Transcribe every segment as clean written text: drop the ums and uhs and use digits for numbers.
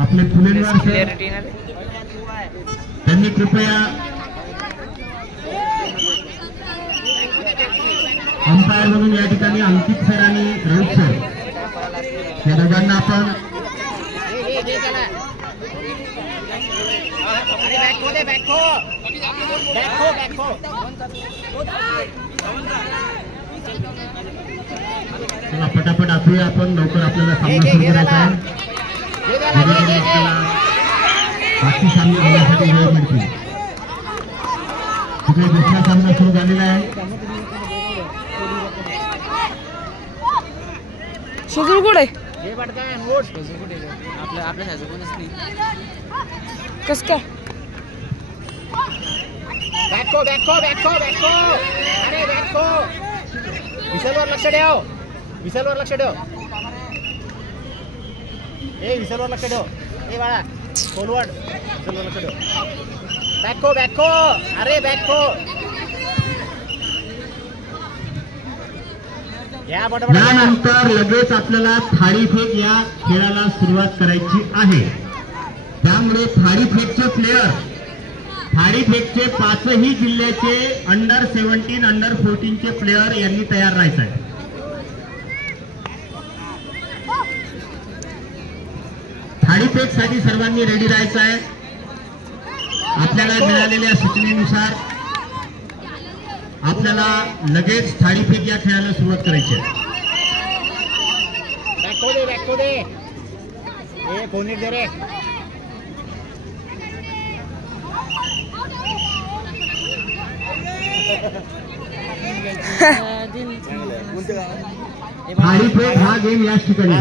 आपले फुलेवार सर त्यांनी कृपया अंपायर म्हणून या ठिकाणी अंकित सर आणि राऊत सर या दोघांना आपण चला पटापट आखूया आपण लवकर आपल्याला सामना सुरू करायचा आहे बाकी सामने होण्यासाठी वेळ मिळतील तिकडे दुसरा सामना सुरू झालेला आहे सुजूर कुठे कस काय विशालवर लक्ष ठेव विशालवर लक्ष ठेव विशालवर लक्ष ठेव बाळा फॉरवर्ड विशालवर लक्ष ठेव बॅको अरे बॅको यानंतर लगेच आपल्याला थाळीफेक या खेळाला सुरुवात करायची आहे त्यामुळे थाळीफेकचे प्लेयर थाळीफेकचे 5ही जिल्ह्याचे अंडर 17 अंडर 14 चे प्लेयर यांनी तयार राहायचं आहे थाळीफेक साठी सर्वांनी रेडी राहायचं आहे आपल्याला मिळालेल्या सूचनेनुसार आपल्याला लगेच थाळीफेक या खेळाला सुरुवात करायची आहे बॅको दे कोणी दे रे थाळीफेक हा गेम याच ठिकाणी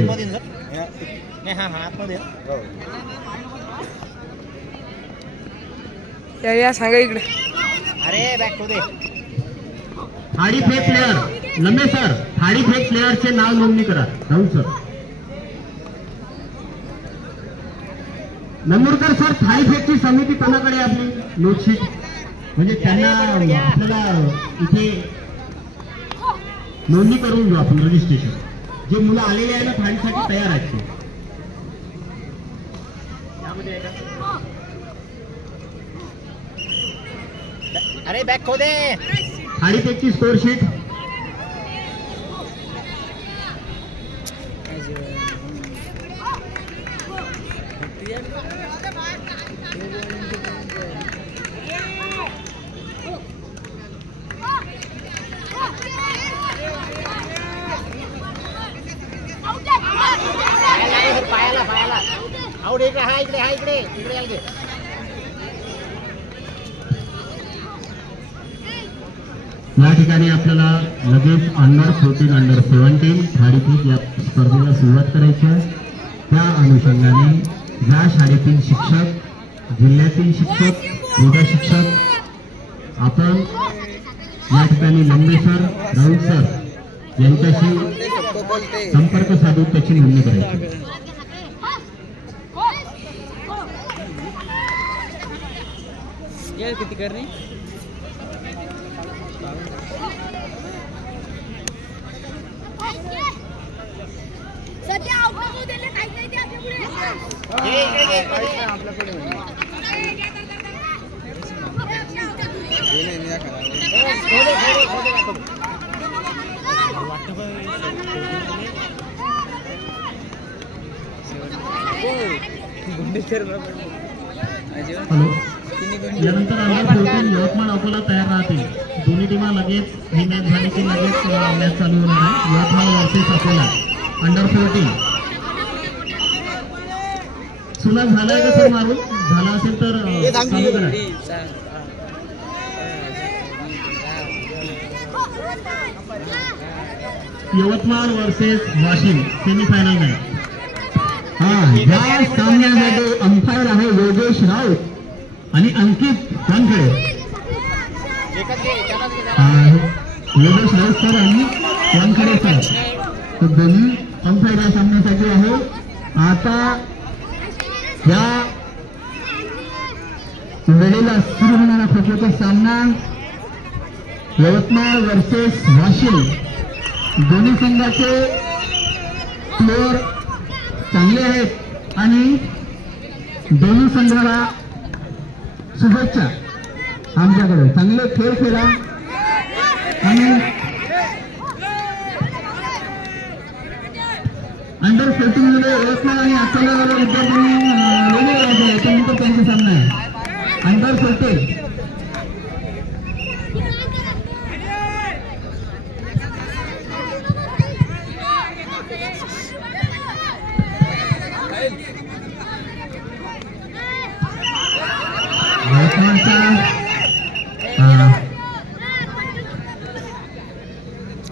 या सांगा इकडे अरे बॅको दे थाळीफेक प्लेयर लंबे सर थाळीफेक प्लेयरचे नाव नोंदणी करा राहुल सर नंदुरकर सर थाळीफेकची समिती कोणाकडे आपली नोटशीट म्हणजे त्यांना आपल्याला इथे नोंदणी करून घेऊ आपण रजिस्ट्रेशन जे मुलं आलेले आहे ना थाळीसाठी तयार आहेत ते अरे बॅको दे थाळीफेकची स्कोर शीट पायाला आउट इकडे हा इकडे याल घे या ठिकाणी आपल्याला लगेच अंडर 14 अंडर 17 थाळीफेक या स्पर्धेला सुरुवात करायची आहे त्या अनुषंगाने या शाळेतील शिक्षक जिल्ह्यातील शिक्षक क्रीडा शिक्षक आपण या ठिकाणी लंबे सर राऊत सर यांच्याशी संपर्क साधून त्याची नोंदणी करायची किती करणे यानंतर अंडर 14 यवतमाळ अकोला तयार राहतील दोन्ही टीमा लगेच ही मॅच झाली की लगेच मॅच चालू होणार आहे यवतमाळ वर्सेस अकोला अंडर 14 सुना झालाय का सर मारून झाला असेल तर चालू करा Yavatmal versus Washim semifinal match या सामन्यामध्ये अंपायर आहे योगेश राऊत आणि अंकित वानखेडे योगेश राऊत सर आणि वानखेडे सर तर दोन्ही अंपायर या सामन्यासाठी आहे आता या वेळेला सुरू होणारा खो सामना यवतमाळ वर्सेस वाशिम दोन्ही संघाचे प्लेयर चांगले आहेत आणि दोन्ही संघाला शुभेच्छा आमच्याकडे. चांगले खेळ खेळा आणि अंडर 14 मध्ये यवतमाळ आणि अकोला विद्यार्थ्यांनी वेगळे राहिले. याच्यानंतर त्यांचा सामना आहे अंडर 14.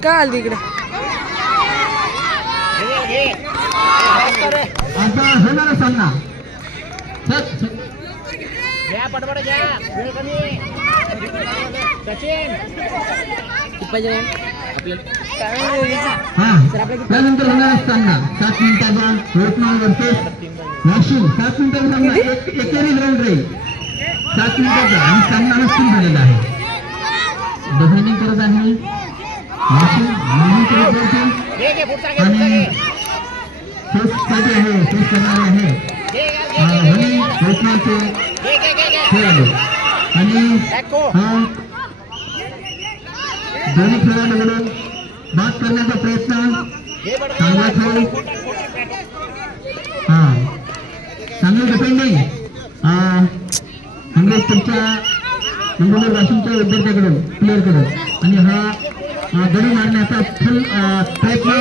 काय आलं तिकडे आता होणारा सामना घ्या पटपट घ्या वेळ कमी सचिन हा त्यानंतर होणारा सामना 7 मिनिटाचा यवतमाळ वर्सेस वाशिम. 7 मिनिटाचा सामना एकेरी ग्राउंड राहील 7 मिनिटाचा आणि सामना नक्की झालेला आहे. डिफेंडिंग करत आहे वाशिम आणि साठी आहे शेष करणारे आहे यवतमाळचे खेळाडू आणि दोन्ही खेळाडूकडून बाद करण्याचा प्रयत्न. चांगला खेळ चांगलं डिफेंडिंग म्हणजे तुमच्या मंगळूर वाशिमच्या विद्यार्थ्याकडून प्लेअरकडून आणि हा गडी मारण्याचा फुल प्रयत्न.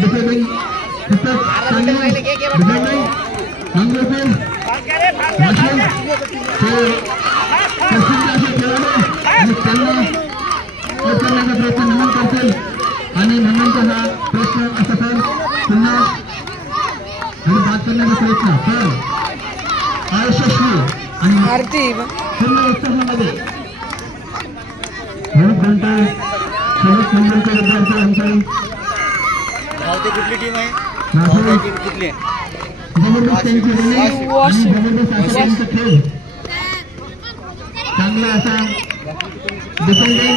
डिफेंडिंग खूपच चांगलं डिफेंडिंग मंगळूर वाशिम हे प्रसिद्ध असे खेळाडू आणि त्यांना करण्याचा प्रयत्न नमन करतील आणि नमनचा हा प्रयत्न असफल पुन्हा आणि बाद करण्याचा प्रयत्न तर अयशस्वी आणि आरती पुन्हा उत्साहामध्ये म्हणून कोणता शरद मंडळचा विद्यार्थी आमच्या कुठली टीम आहे कुठली जबरदस्त त्यांची रनिंग आणि जबरदस्त असा त्यांचा खेळ. चांगला असा डिफेंडिंग